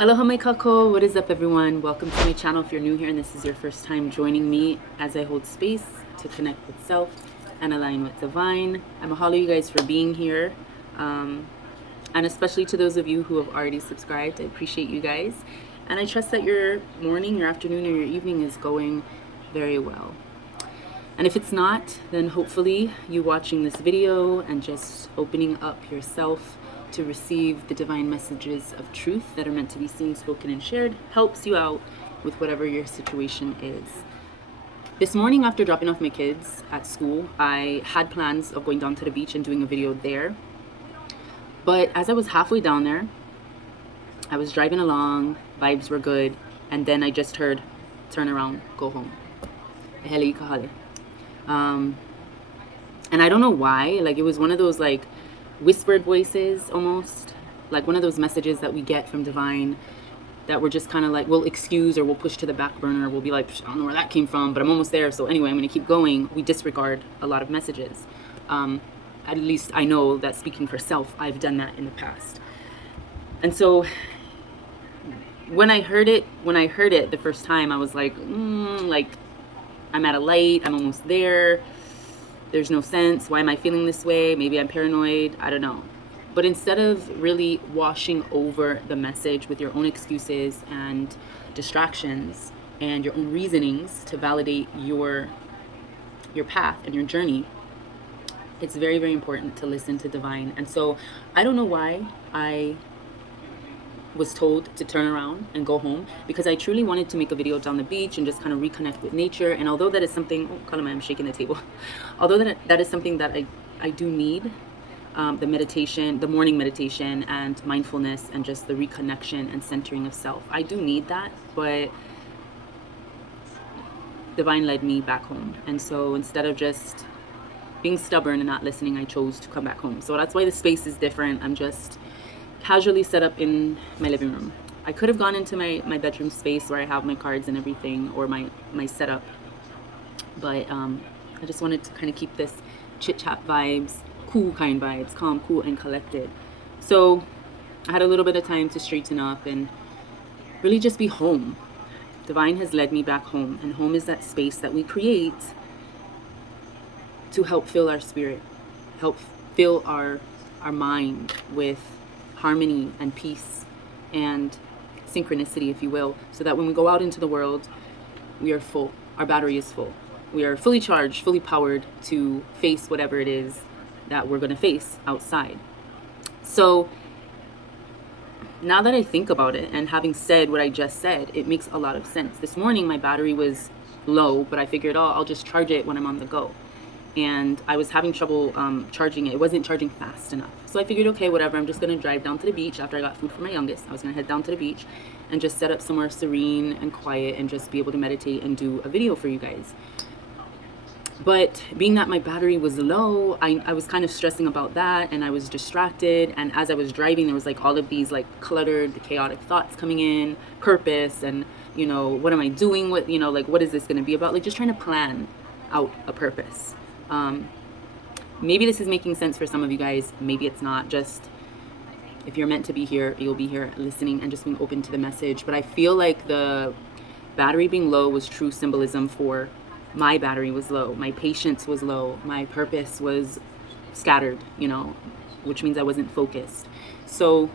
Aloha mai kako, what is up everyone? Welcome to my channel if you're new here and this is your first time joining me as I hold space to connect with self and align with divine. I mahalo you guys for being here, and especially to those of you who have already subscribed. I appreciate you guys, and I trust that your morning, your afternoon, or your evening is going very well. And if it's not, then hopefully you watching this video and just opening up yourself to receive the divine messages of truth that are meant to be seen, spoken, and shared helps you out with whatever your situation is. This morning after dropping off my kids at school, I had plans of going down to the beach and doing a video there. But as I was halfway down there, I was driving along, vibes were good, and then I just heard, turn around, go home. And I don't know why, like it was one of those like whispered voices, almost like one of those messages that we get from divine that we're just kind of like, we'll excuse or we'll push to the back burner. We'll be like, I don't know where that came from, but I'm almost there. So anyway, I'm going to keep going. We disregard a lot of messages. At least I know that speaking for self, I've done that in the past. And so when I heard it the first time, I was like, like I'm at a light, I'm almost there. There's no sense. Why am I feeling this way? Maybe I'm paranoid. I don't know. But instead of really washing over the message with your own excuses and distractions and your own reasonings to validate your path and your journey, it's very, very important to listen to divine. And so I don't know why I was told to turn around and go home, because I truly wanted to make a video down the beach and just kind of reconnect with nature. And although that is something, I'm shaking the table. Although that is something that I do need, the meditation, the morning meditation and mindfulness and just the reconnection and centering of self. I do need that, but divine led me back home. And so instead of just being stubborn and not listening, I chose to come back home. So that's why the space is different. I'm just casually set up in my living room. I could have gone into my bedroom space where I have my cards and everything, or my setup, but I just wanted to kind of keep this chit chat vibes, cool kind vibes, calm, cool, and collected. So I had a little bit of time to straighten up and really just be home. Divine has led me back home, and home is that space that we create to help fill our spirit, help fill our mind with harmony and peace and synchronicity, if you will, so that when we go out into the world, we are full. Our battery is full. We are fully charged, fully powered to face whatever it is that we're going to face outside. So now that I think about it, and having said what I just said, it makes a lot of sense. This morning my battery was low, but I figured, I'll just charge it when I'm on the go. And I was having trouble charging it. It wasn't charging fast enough. So I figured, okay, whatever, I'm just going to drive down to the beach after I got food for my youngest. I was going to head down to the beach and just set up somewhere serene and quiet and just be able to meditate and do a video for you guys. But being that my battery was low, I was kind of stressing about that, and I was distracted. And as I was driving, there was like all of these like cluttered, chaotic thoughts coming in, purpose, and what am I doing with, like what is this going to be about? Like just trying to plan out a purpose. Maybe this is making sense for some of you guys, maybe it's not. Just if you're meant to be here, you'll be here listening and just being open to the message. But I feel like the battery being low was true symbolism for my battery was low, my patience was low, my purpose was scattered, which means I wasn't focused. So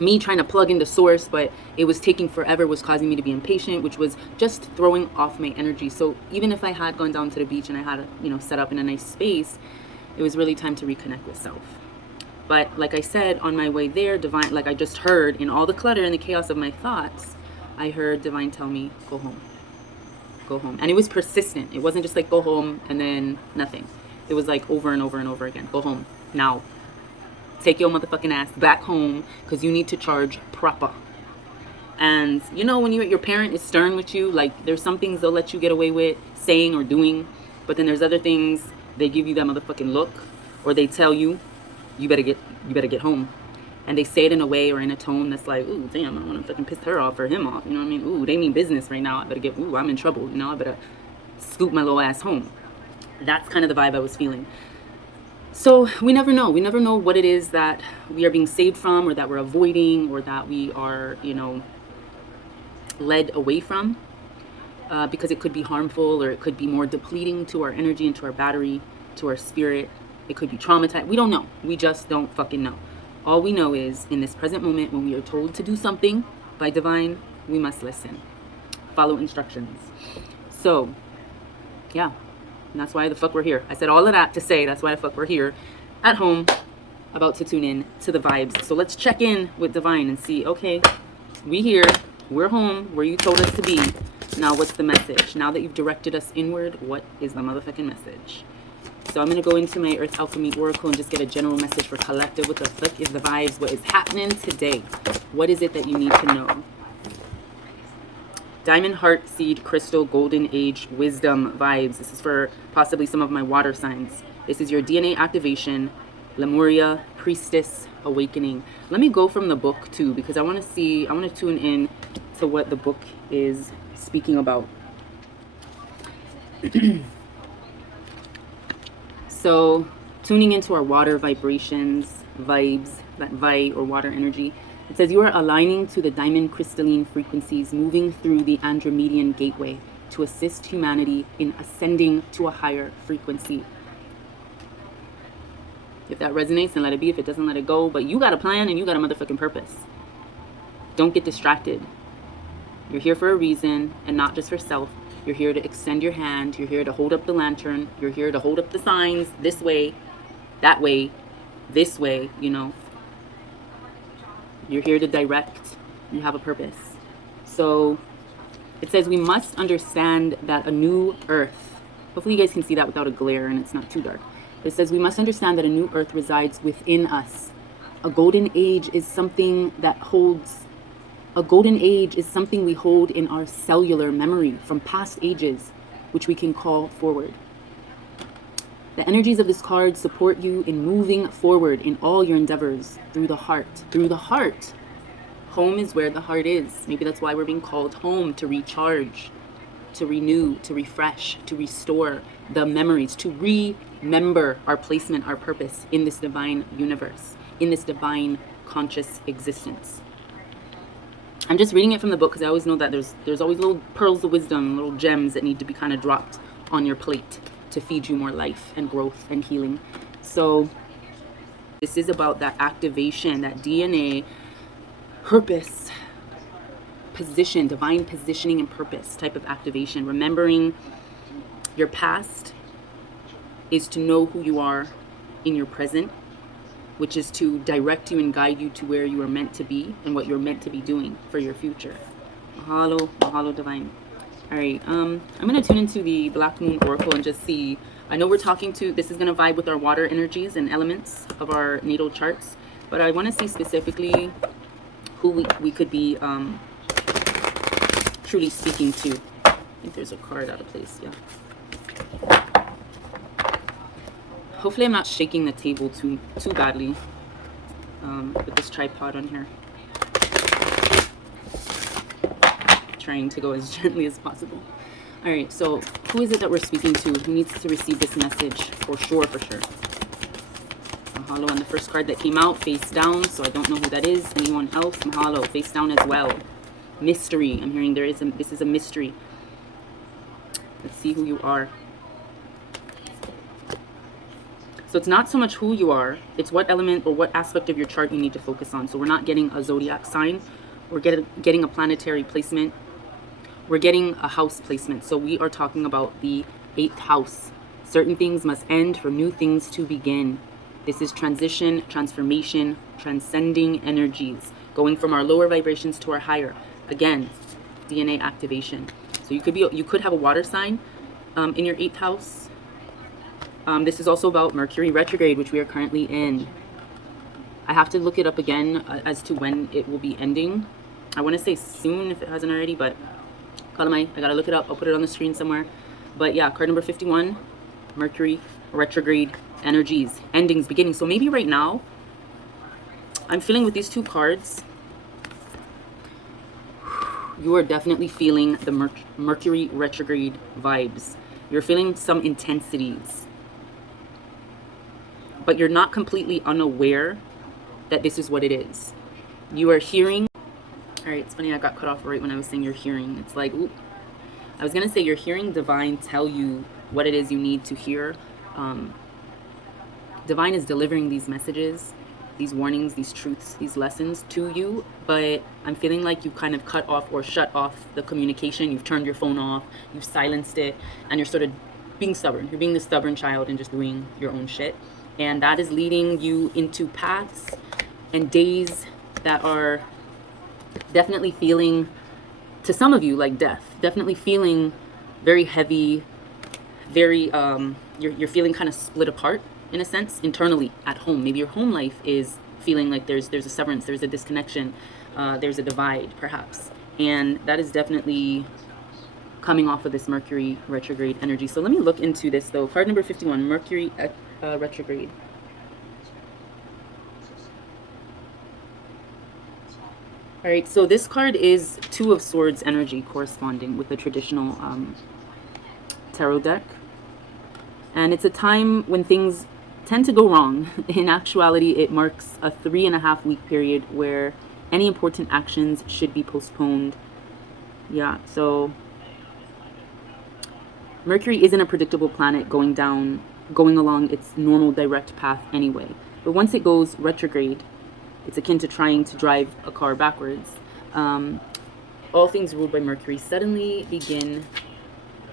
me trying to plug in the source, but it was taking forever, was causing me to be impatient, which was just throwing off my energy. So even if I had gone down to the beach and I had set up in a nice space, it was really time to reconnect with self. But like I said, on my way there, divine, like I just heard in all the clutter and the chaos of my thoughts, I heard divine tell me, go home, go home. And it was persistent. It wasn't just like go home and then nothing. It was like over and over and over again. Go home now. Take your motherfucking ass back home, because you need to charge proper. And when your parent is stern with you, like there's some things they'll let you get away with saying or doing, but then there's other things they give you that motherfucking look, or they tell you you better get home, and they say it in a way or in a tone that's like, ooh, damn, I don't want to fucking piss her off or him off, you know what I mean? Ooh, they mean business right now. I better I'm in trouble, I better scoop my little ass home. That's kind of the vibe I was feeling. So we never know. We never know what it is that we are being saved from, or that we're avoiding, or that we are, led away from, because it could be harmful, or it could be more depleting to our energy and to our battery, to our spirit. It could be traumatized. We don't know. We just don't fucking know. All we know is, in this present moment, when we are told to do something by divine, we must listen. Follow instructions. So, yeah. And that's why the fuck we're here. I said all of that to say that's why the fuck we're here at home, about to tune in to the vibes. So let's check in with divine and see, okay, we here, we're home, where you told us to be. Now what's the message? Now that you've directed us inward, what is the motherfucking message? So I'm going to go into my Earth Alchemy Oracle and just get a general message for collective. What the fuck is the vibes? What is happening today? What is it that you need to know? Diamond Heart Seed Crystal Golden Age Wisdom vibes. This is for possibly some of my water signs. This is your DNA activation, Lemuria Priestess Awakening. Let me go from the book too, because I want to tune in to what the book is speaking about. So, tuning into our water vibrations, vibes, that vi or water energy. It says you are aligning to the diamond crystalline frequencies, moving through the Andromedian gateway to assist humanity in ascending to a higher frequency. If that resonates, then let it be. If it doesn't, let it go. But you got a plan and you got a motherfucking purpose. Don't get distracted. You're here for a reason, and not just for self. You're here to extend your hand. You're here to hold up the lantern. You're here to hold up the signs this way, that way, this way, You're here to direct. You have a purpose. So it says we must understand that a new earth, hopefully you guys can see that without a glare and it's not too dark. But it says we must understand that a new earth resides within us. A golden age is something we hold in our cellular memory from past ages, which we can call forward. The energies of this card support you in moving forward in all your endeavors through the heart. Through the heart. Home is where the heart is. Maybe that's why we're being called home, to recharge, to renew, to refresh, to restore the memories, to remember our placement, our purpose in this divine universe, in this divine conscious existence. I'm just reading it from the book because I always know that there's always little pearls of wisdom, little gems that need to be kind of dropped on your plate to feed you more life and growth and healing. So this is about that activation, that DNA purpose, position, divine positioning and purpose type of activation. Remembering your past is to know who you are in your present, which is to direct you and guide you to where you are meant to be and what you're meant to be doing for your future. Mahalo, mahalo divine. All right, I'm going to tune into the Black Moon Oracle and just see. I know we're talking to, this is going to vibe with our water energies and elements of our natal charts, but I want to see specifically who we could be truly speaking to. I think there's a card out of place, yeah. Hopefully I'm not shaking the table too badly with this tripod on here. Trying to go as gently as possible. All right, so who is it that we're speaking to? Who needs to receive this message? For sure. Mahalo on the first card that came out, face down, so I don't know who that is. Anyone else? Mahalo, face down as well. Mystery. I'm hearing this is a mystery. Let's see who you are. So it's not so much who you are, it's what element or what aspect of your chart you need to focus on. So we're not getting a zodiac sign, we're getting a planetary placement, we're getting a house placement. So we are talking about the 8th house. Certain things must end for new things to begin. This is transition, transformation, transcending energies, going from our lower vibrations to our higher. Again, DNA activation. So you could have a water sign in your 8th house. This is also about Mercury retrograde, which we are currently in. I have to look it up again as to when it will be ending. I want to say soon if it hasn't already, but Kalamai, I gotta look it up. I'll put it on the screen somewhere. But yeah, card number 51, Mercury retrograde energies, endings, beginnings. So maybe right now, I'm feeling with these two cards, you are definitely feeling the Mercury retrograde vibes. You're feeling some intensities. but you're not completely unaware that this is what it is. You are hearing. All right, it's funny, I got cut off right when I was saying you're hearing. It's like, ooh. I was going to say you're hearing divine tell you what it is you need to hear. Divine is delivering these messages, these warnings, these truths, these lessons to you, but I'm feeling like you've kind of cut off or shut off the communication. You've turned your phone off, you've silenced it, and you're sort of being stubborn. You're being the stubborn child and just doing your own shit. And that is leading you into paths and days that are definitely feeling, to some of you, like death. Definitely feeling very heavy, very, you're feeling kind of split apart in a sense, internally at home. Maybe your home life is feeling like there's a severance, there's a disconnection, there's a divide perhaps. And that is definitely coming off of this Mercury retrograde energy. So let me look into this though. Card number 51, Mercury retrograde. All right, so this card is Two of Swords energy, corresponding with the traditional tarot deck. And it's a time when things tend to go wrong. In actuality, it marks a 3.5 week period where any important actions should be postponed. Yeah, so Mercury isn't a predictable planet going along its normal direct path anyway. But once it goes retrograde, it's akin to trying to drive a car backwards. All things ruled by Mercury suddenly begin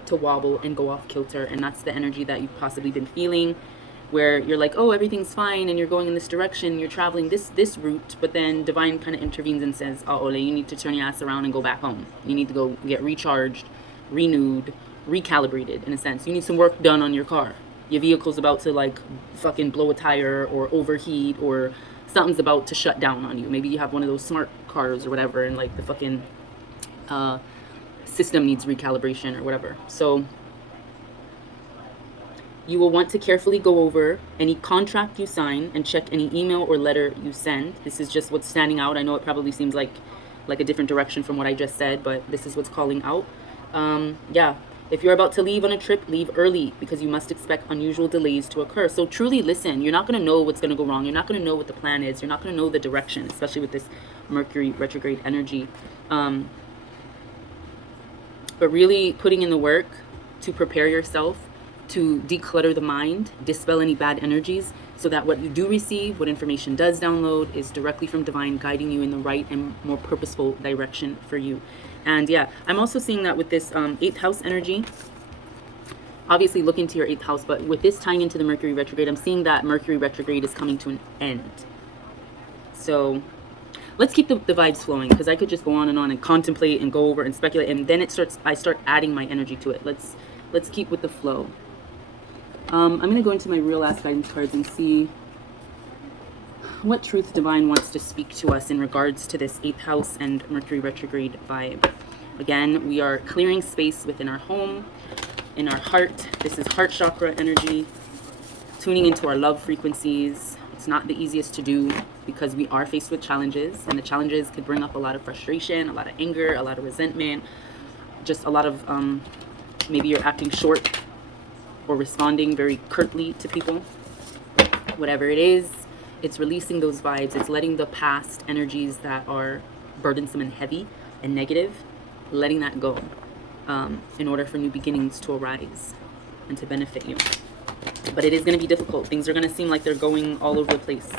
to wobble and go off kilter, and that's the energy that you've possibly been feeling, where you're like, oh, everything's fine, and you're going in this direction, you're traveling this route, but then divine kind of intervenes and says, oh, Ole, you need to turn your ass around and go back home. You need to go get recharged, renewed, recalibrated, in a sense. You need some work done on your car. Your vehicle's about to like fucking blow a tire or overheat, or something's about to shut down on you. Maybe you have one of those smart cars or whatever, and like the fucking system needs recalibration or whatever. So you will want to carefully go over any contract you sign and check any email or letter you send. This is just what's standing out. I know it probably seems like a different direction from what I just said, but this is what's calling out. Yeah, if you're about to leave on a trip, leave early, because you must expect unusual delays to occur. So truly listen. You're not going to know what's going to go wrong. You're not going to know what the plan is. You're not going to know the direction, especially with this Mercury retrograde energy. But really putting in the work to prepare yourself, to declutter the mind, dispel any bad energies, so that what you do receive, what information does download, is directly from divine, guiding you in the right and more purposeful direction for you. And yeah, I'm also seeing that with this 8th house energy. Obviously look into your 8th house, but with this tying into the Mercury retrograde, I'm seeing that Mercury retrograde is coming to an end. So let's keep the vibes flowing, because I could just go on and contemplate and go over and speculate, and then I start adding my energy to it. Let's keep with the flow. I'm going to go into my real ass guidance cards and see what truth divine wants to speak to us in regards to this 8th house and Mercury retrograde vibe. Again, we are clearing space within our home, in our heart. This is heart chakra energy, tuning into our love frequencies. It's not the easiest to do because we are faced with challenges, and the challenges could bring up a lot of frustration, a lot of anger, a lot of resentment, just a lot of maybe you're acting short or responding very curtly to people. Whatever it is, it's releasing those vibes. It's letting the past energies that are burdensome and heavy and negative, letting that go in order for new beginnings to arise and to benefit you. But it is going to be difficult. Things are going to seem like they're going all over the place,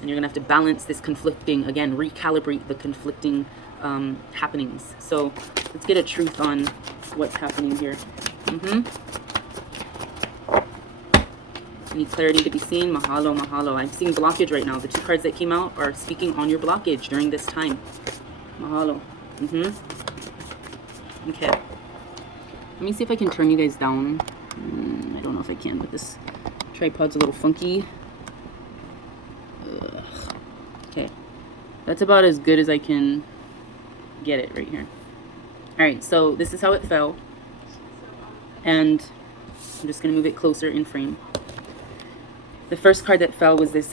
and you're going to have to balance this conflicting, again, recalibrate the conflicting happenings. So let's get a truth on what's happening here. Any clarity to be seen? Mahalo, mahalo. I'm seeing blockage right now. The 2 cards that came out are speaking on your blockage during this time. Mahalo. Okay. Let me see if I can turn you guys down. I don't know if I can with this. Tripod's a little funky. Ugh. Okay. That's about as good as I can get it right here. Alright, so this is how it fell. And I'm just going to move it closer in frame. The first card that fell was this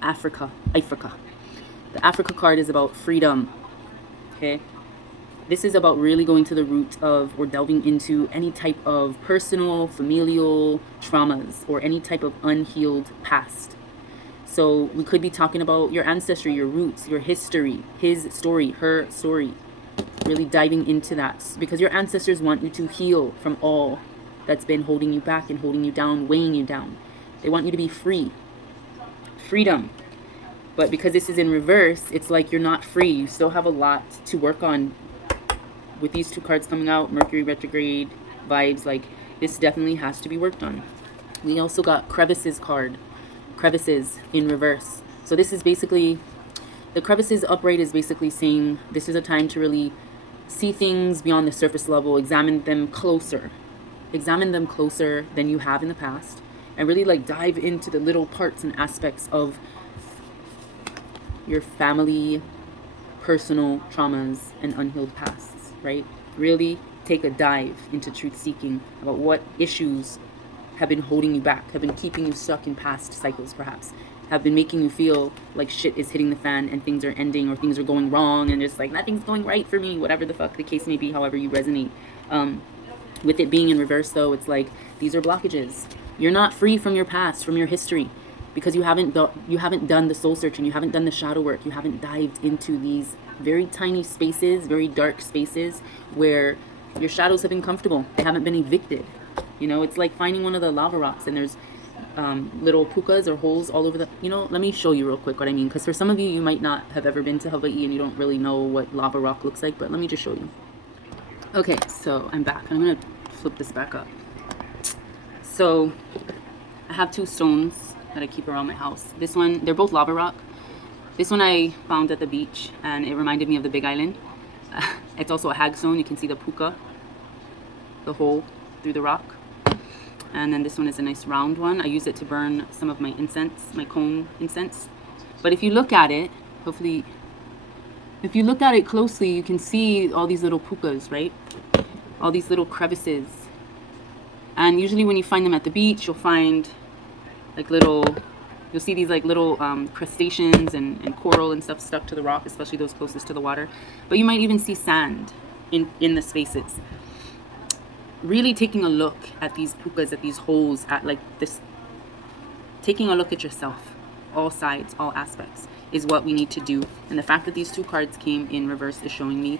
Africa. The Africa card is about freedom. Okay? This is about really going to the root of or delving into any type of personal, familial traumas or any type of unhealed past. So we could be talking about your ancestry, your roots, your history, his story, her story. Really diving into that, because your ancestors want you to heal from all that's been holding you back and holding you down, weighing you down. They want you to be free. Freedom. But because this is in reverse, it's like you're not free. You still have a lot to work on. With these two cards coming out, Mercury retrograde vibes, like this definitely has to be worked on. We also got crevices card. Crevices in reverse. So this is basically, the crevices upright is basically saying this is a time to really see things beyond the surface level, examine them closer than you have in the past, and really like dive into the little parts and aspects of your family, personal traumas, and unhealed pasts, right? Really take a dive into truth seeking about what issues have been holding you back, have been keeping you stuck in past cycles, perhaps, have been making you feel like shit is hitting the fan and things are ending or things are going wrong and just like nothing's going right for me, whatever the fuck the case may be, however you resonate. With it being in reverse, though, it's like these are blockages. You're not free from your past, from your history, because you haven't done the soul searching, you haven't done the shadow work, you haven't dived into these very tiny spaces, very dark spaces where your shadows have been comfortable. They haven't been evicted. You know, it's like finding one of the lava rocks and there's little pukas or holes all over the, let me show you real quick what I mean, because for some of you, you might not have ever been to Hawaii and you don't really know what lava rock looks like, but let me just show you. Okay, so I'm back. I'm gonna flip this back up. So I have two stones that I keep around my house. This one, they're both lava rock. This one I found at the beach and it reminded me of the Big Island. It's also a hagstone. You can see the puka, the hole through the rock. And then this one is a nice round one. I use it to burn some of my incense, my cone incense. But if you look at it, hopefully, if you look at it closely, you can see all these little pukas, right? All these little crevices. And usually when you find them at the beach, you'll find like you'll see these like little crustaceans and coral and stuff stuck to the rock, especially those closest to the water. But you might even see sand in the spaces. Really taking a look at these pukas, at these holes, at like this, taking a look at yourself, all sides, all aspects, is what we need to do. And the fact that these two cards came in reverse is showing me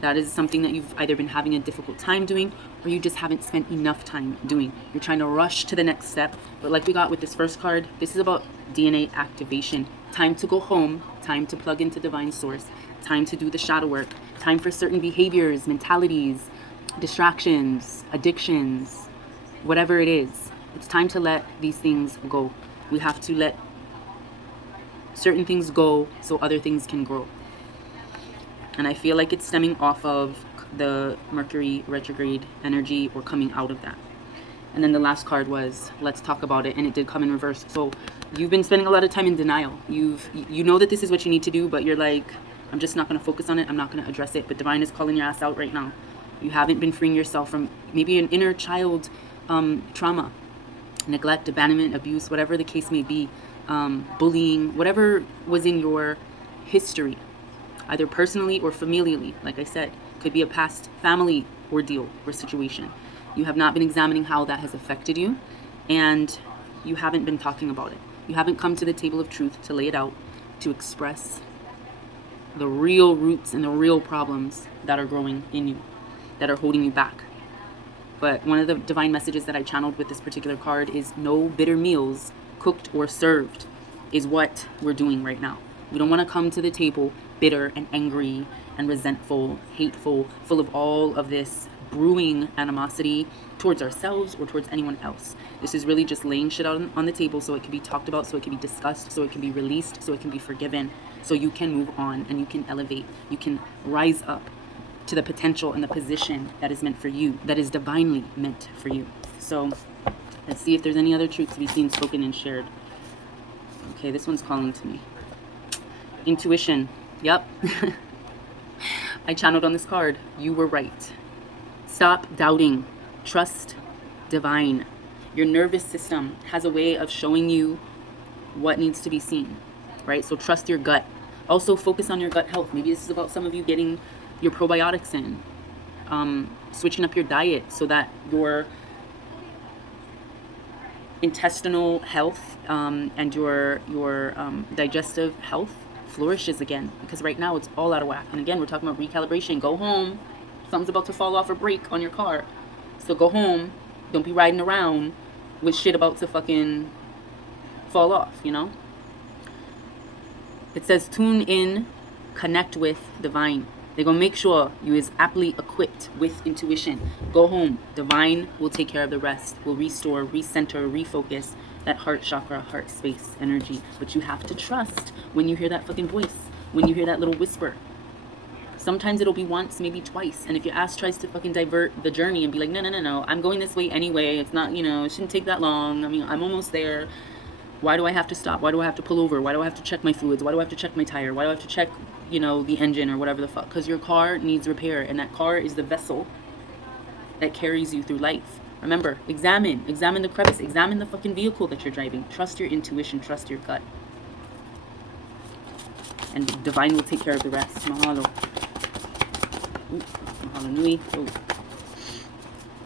that is something that you've either been having a difficult time doing or you just haven't spent enough time doing. You're trying to rush to the next step. But like we got with this first card, this is about DNA activation. Time to go home, time to plug into divine source, time to do the shadow work, time for certain behaviors, mentalities, distractions, addictions, whatever it is. It's time to let these things go. We have to let certain things go so other things can grow. And I feel like it's stemming off of the Mercury retrograde energy or coming out of that. And then the last card was let's talk about it, and it did come in reverse. So you've been spending a lot of time in denial. You know that this is what you need to do, but you're like, I'm just not going to focus on it. I'm not going to address it. But divine is calling your ass out right now. You haven't been freeing yourself from maybe an inner child trauma, neglect, abandonment, abuse, whatever the case may be, bullying, whatever was in your history, either personally or familially. Like I said, could be a past family ordeal or situation. You have not been examining how that has affected you, and you haven't been talking about it. You haven't come to the table of truth to lay it out, to express the real roots and the real problems that are growing in you, that are holding you back. But one of the divine messages that I channeled with this particular card is no bitter meals cooked or served is what we're doing right now. We don't want to come to the table bitter and angry and resentful, hateful, full of all of this brewing animosity towards ourselves or towards anyone else. This is really just laying shit out on the table so it can be talked about, so it can be discussed, so it can be released, so it can be forgiven, so you can move on and you can elevate, you can rise up to the potential and the position that is meant for you, that is divinely meant for you. So let's see if there's any other truths to be seen, spoken, and shared. Okay, this one's calling to me. Intuition. Yep. I channeled on this card. You were right. Stop doubting. Trust divine. Your nervous system has a way of showing you what needs to be seen, right? So trust your gut. Also focus on your gut health. Maybe this is about some of you getting your probiotics in, switching up your diet so that your intestinal health and your digestive health flourishes again, because right now it's all out of whack. And again, we're talking about recalibration. Go home. Something's about to fall off or break on your car, so go home. Don't be riding around with shit about to fucking fall off, you know. It says tune in, connect with divine. They're gonna make sure you is aptly equipped with intuition. Go home. Divine will take care of the rest. Will restore, recenter, refocus that heart chakra, heart space energy. But you have to trust when you hear that fucking voice, when you hear that little whisper. Sometimes it'll be once, maybe twice. And if your ass tries to fucking divert the journey and be like, no, I'm going this way anyway. It's not, you know, it shouldn't take that long. I mean, I'm almost there. Why do I have to stop? Why do I have to pull over? Why do I have to check my fluids? Why do I have to check my tire? Why do I have to check, you know, the engine or whatever the fuck? Because your car needs repair, and that car is the vessel that carries you through life. Remember, examine the crevice, examine the fucking vehicle that you're driving. Trust your intuition, trust your gut. And divine will take care of the rest. Mahalo. Ooh, mahalo nui. Oh,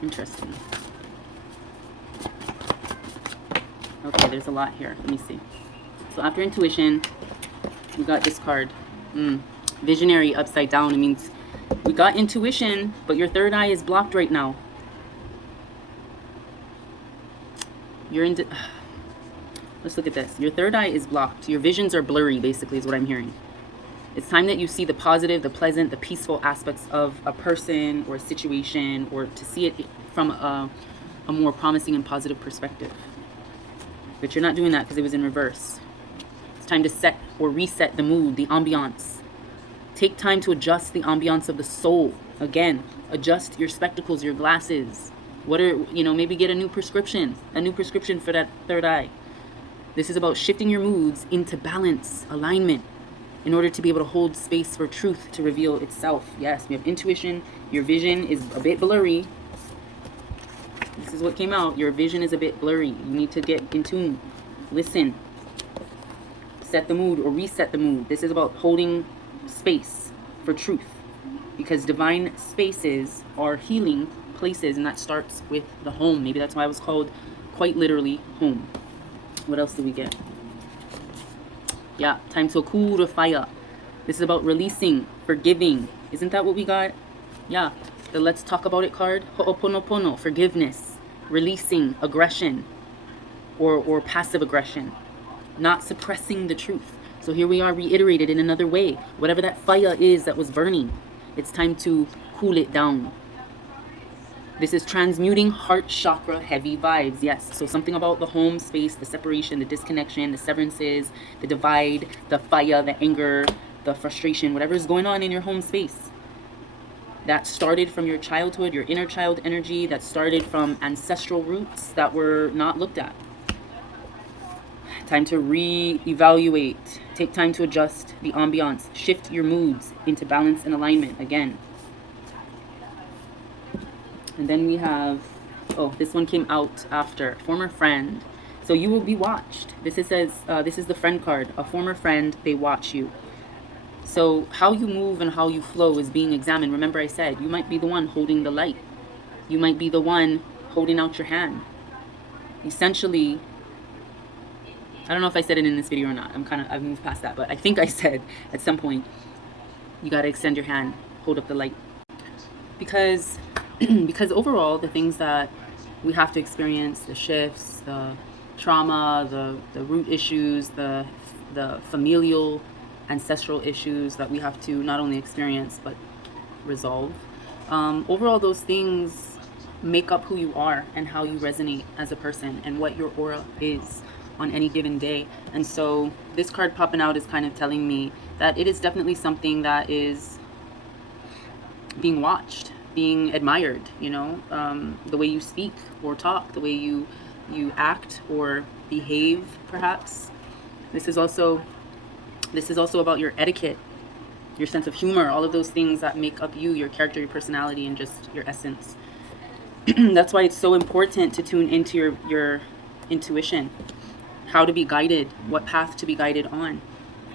interesting. Okay, there's a lot here. Let me see. So after intuition, we got this card. Visionary upside down. It means we got intuition, but your third eye is blocked right now. Let's look at this. Your third eye is blocked. Your visions are blurry, basically, is what I'm hearing. It's time that you see the positive, the pleasant, the peaceful aspects of a person or a situation, or to see it from a more promising and positive perspective. But you're not doing that because it was in reverse. It's time to set or reset the mood, the ambiance. Take time to adjust the ambiance of the soul. Again, adjust your spectacles, your glasses. Maybe get a new prescription for that third eye. This is about shifting your moods into balance, alignment, in order to be able to hold space for truth to reveal itself. Yes, we have intuition. Your vision is a bit blurry. This is what came out. Your vision is a bit blurry. You need to get in tune. Listen. Set the mood or reset the mood. This is about holding space for truth, because divine spaces are healing places, and that starts with the home. Maybe that's why it was called quite literally home. What else do we get? Yeah, time to cool the fire. This is about releasing, forgiving. Isn't that what we got? Yeah, the let's talk about it card. Ho'oponopono, forgiveness, releasing aggression or passive aggression, not suppressing the truth. So here we are, reiterated in another way. Whatever that fire is that was burning, it's time to cool it down. This is transmuting heart chakra heavy vibes. Yes, so something about the home space, the separation, the disconnection, the severances, the divide, the fire, the anger, the frustration, whatever is going on in your home space. That started from your childhood, your inner child energy, that started from ancestral roots that were not looked at. Time to re-evaluate. Take time to adjust the ambiance. Shift your moods into balance and alignment again. And then we have, this one came out after. Former friend. So you will be watched. This is the friend card. A former friend, they watch you. So how you move and how you flow is being examined. Remember I said, you might be the one holding the light. You might be the one holding out your hand. Essentially, I don't know if I said it in this video or not. I've moved past that, but I think I said at some point, you got to extend your hand, hold up the light. Because overall, the things that we have to experience, the shifts, the trauma, the root issues, the familial, ancestral issues that we have to not only experience, but resolve. Overall, those things make up who you are and how you resonate as a person and what your aura is on any given day. And so this card popping out is kind of telling me that it is definitely something that is being watched, being admired, the way you speak or talk, the way you act or behave, perhaps. This is also about your etiquette, your sense of humor, all of those things that make up you, your character, your personality, and just your essence. That's why it's so important to tune into your intuition, how to be guided, what path to be guided on,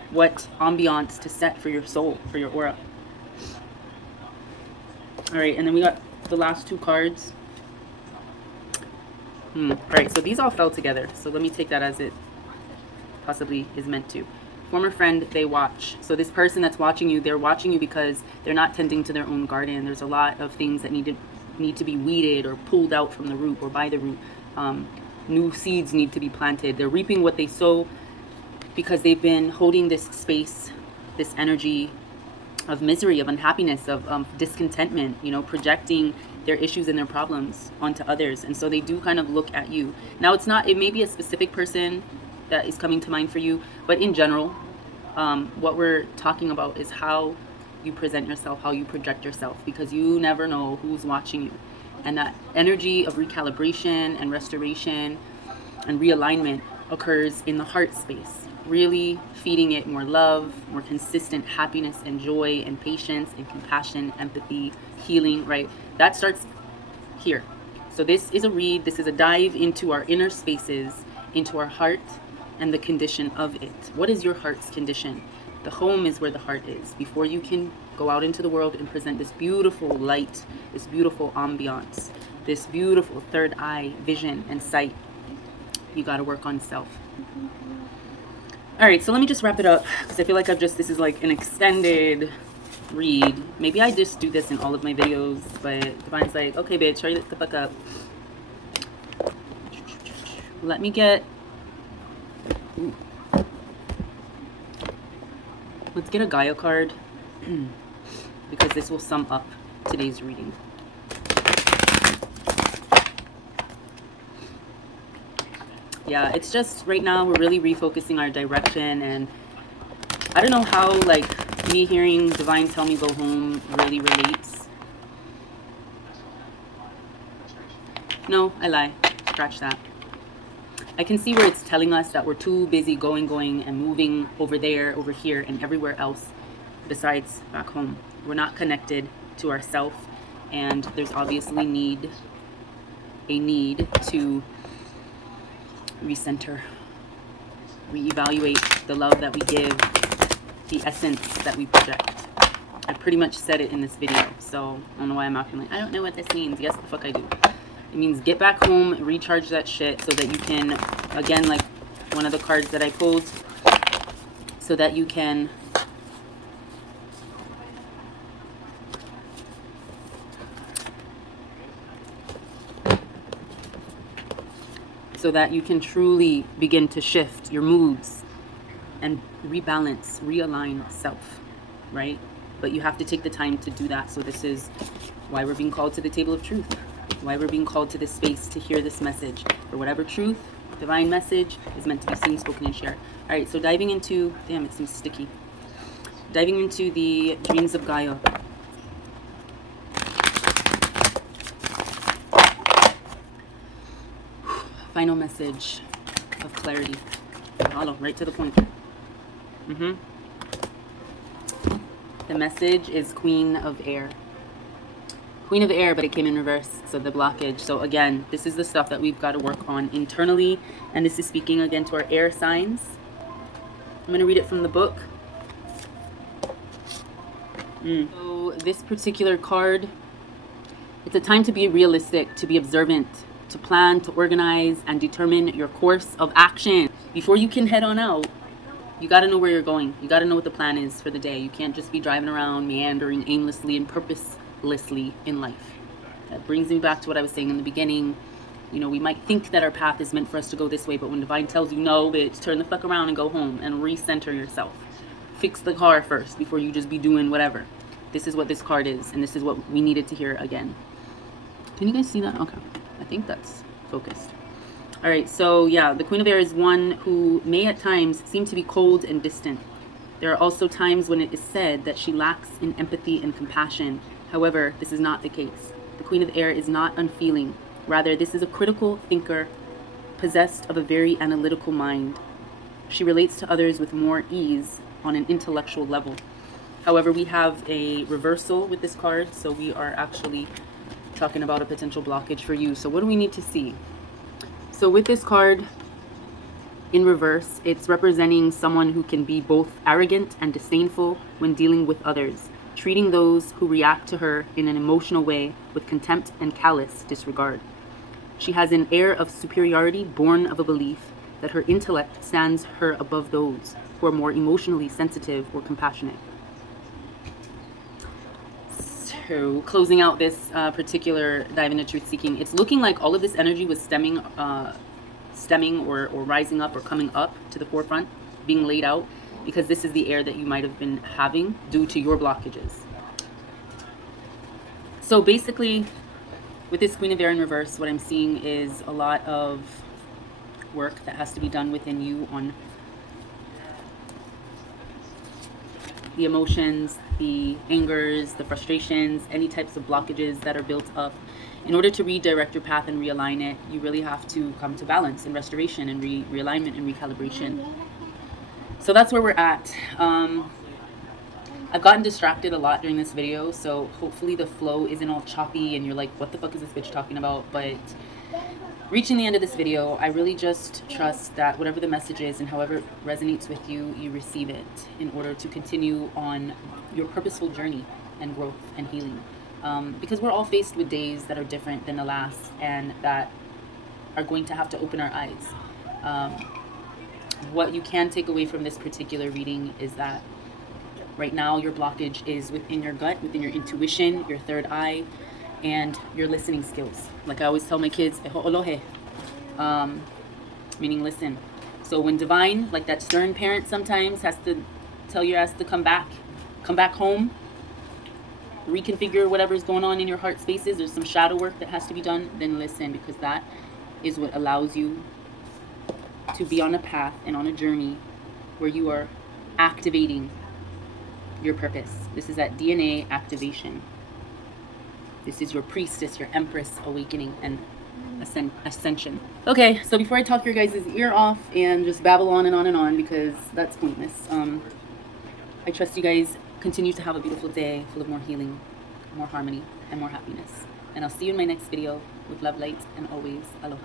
what ambiance to set for your soul, for your aura. All right, and then we got the last two cards. All right, so these all fell together. So let me take that as it possibly is meant to. Former friend, they watch. So this person that's watching you, they're watching you because they're not tending to their own garden. There's a lot of things that need to be weeded or pulled out from the root or by the root. New seeds need to be planted. They're reaping what they sow because they've been holding this space, this energy of misery, of unhappiness, of discontentment, you know, projecting their issues and their problems onto others. And so they do kind of look at you. Now, it may be a specific person that is coming to mind for you, but in general, what we're talking about is how you present yourself, how you project yourself, because you never know who's watching you. And that energy of recalibration and restoration and realignment occurs in the heart space, really feeding it more love, more consistent happiness and joy and patience and compassion, empathy, healing, right? That starts here. So this is a read, this is a dive into our inner spaces, into our heart and the condition of it. What is your heart's condition? The home is where the heart is. Before you can go out into the world and present this beautiful light, this beautiful ambiance, this beautiful third eye vision and sight, you got to work on self. All right, so let me just wrap it up because I feel like this is like an extended read. Maybe I just do this in all of my videos, but Divine's like, okay, bitch, hurry the fuck up. Let me get... Let's get a Gaia card because this will sum up today's reading. Yeah, it's just right now we're really refocusing our direction, and I don't know how like me hearing Divine tell me go home really relates. No, I lie. Scratch that. I can see where it's telling us that we're too busy going and moving over there, over here, and everywhere else besides back home. We're not connected to ourselves, and there's obviously a need to recenter, reevaluate the love that we give, the essence that we project. I pretty much said it in this video, so I don't know why I'm acting like I don't know what this means. Yes, the fuck I do. It means get back home, recharge that shit so that you can, again, like one of the cards that I pulled, so that you can truly begin to shift your moods and rebalance, realign self, right? But you have to take the time to do that. So this is why we're being called to the table of truth, why we're being called to this space to hear this message, for whatever truth, divine message is meant to be seen, spoken, and shared. All right, so diving into, damn, it seems sticky. Diving into the dreams of Gaia. Final message of clarity. Follow right to the point. The message is Queen of Air. Queen of Air, but it came in reverse, so the blockage. So again, this is the stuff that we've got to work on internally, and this is speaking again to our air signs. I'm going to read it from the book. So this particular card, it's a time to be realistic, to be observant, to plan, to organize, and determine your course of action. Before you can head on out, you got to know where you're going. You got to know what the plan is for the day. You can't just be driving around, meandering aimlessly and purposelessly in life. That brings me back to what I was saying in the beginning. You know, we might think that our path is meant for us to go this way, but when Divine tells you, no, bitch, turn the fuck around and go home and recenter yourself. Fix the car first before you just be doing whatever. This is what this card is, and this is what we needed to hear again. Can you guys see that? Okay. I think that's focused. All right, so yeah, the Queen of Air is one who may at times seem to be cold and distant. There are also times when it is said that she lacks in empathy and compassion. However, this is not the case. The Queen of Air is not unfeeling. Rather, this is a critical thinker possessed of a very analytical mind. She relates to others with more ease on an intellectual level. However, we have a reversal with this card, so we are actually talking about a potential blockage for you. So what do we need to see? So with this card in reverse, it's representing someone who can be both arrogant and disdainful when dealing with others, treating those who react to her in an emotional way with contempt and callous disregard. She has an air of superiority born of a belief that her intellect stands her above those who are more emotionally sensitive or compassionate. So, closing out this particular dive into truth seeking, it's looking like all of this energy was stemming or rising up or coming up to the forefront, being laid out, because this is the air that you might have been having due to your blockages. So basically, with this Queen of Air in reverse, what I'm seeing is a lot of work that has to be done within you on the emotions, the angers, the frustrations, any types of blockages that are built up. In order to redirect your path and realign it, you really have to come to balance and restoration and realignment and recalibration. So that's where we're at. I've gotten distracted a lot during this video, so hopefully the flow isn't all choppy and you're like, what the fuck is this bitch talking about? But reaching the end of this video, I really just trust that whatever the message is and however it resonates with you, you receive it in order to continue on your purposeful journey and growth and healing. Because we're all faced with days that are different than the last and that are going to have to open our eyes. What you can take away from this particular reading is that right now your blockage is within your gut, within your intuition, your third eye, and your listening skills. Like I always tell my kids, ho'olohe, meaning listen. So when divine, like that stern parent sometimes has to tell your ass to come back home, reconfigure whatever's going on in your heart spaces, there's some shadow work that has to be done, then listen, because that is what allows you to be on a path and on a journey where you are activating your purpose. This is that DNA activation. This is your priestess, your empress awakening and ascension. Okay, so before I talk your guys' ear off and just babble on and on and on, because that's pointless, I trust you guys continue to have a beautiful day full of more healing, more harmony, and more happiness. And I'll see you in my next video with love, light, and always aloha.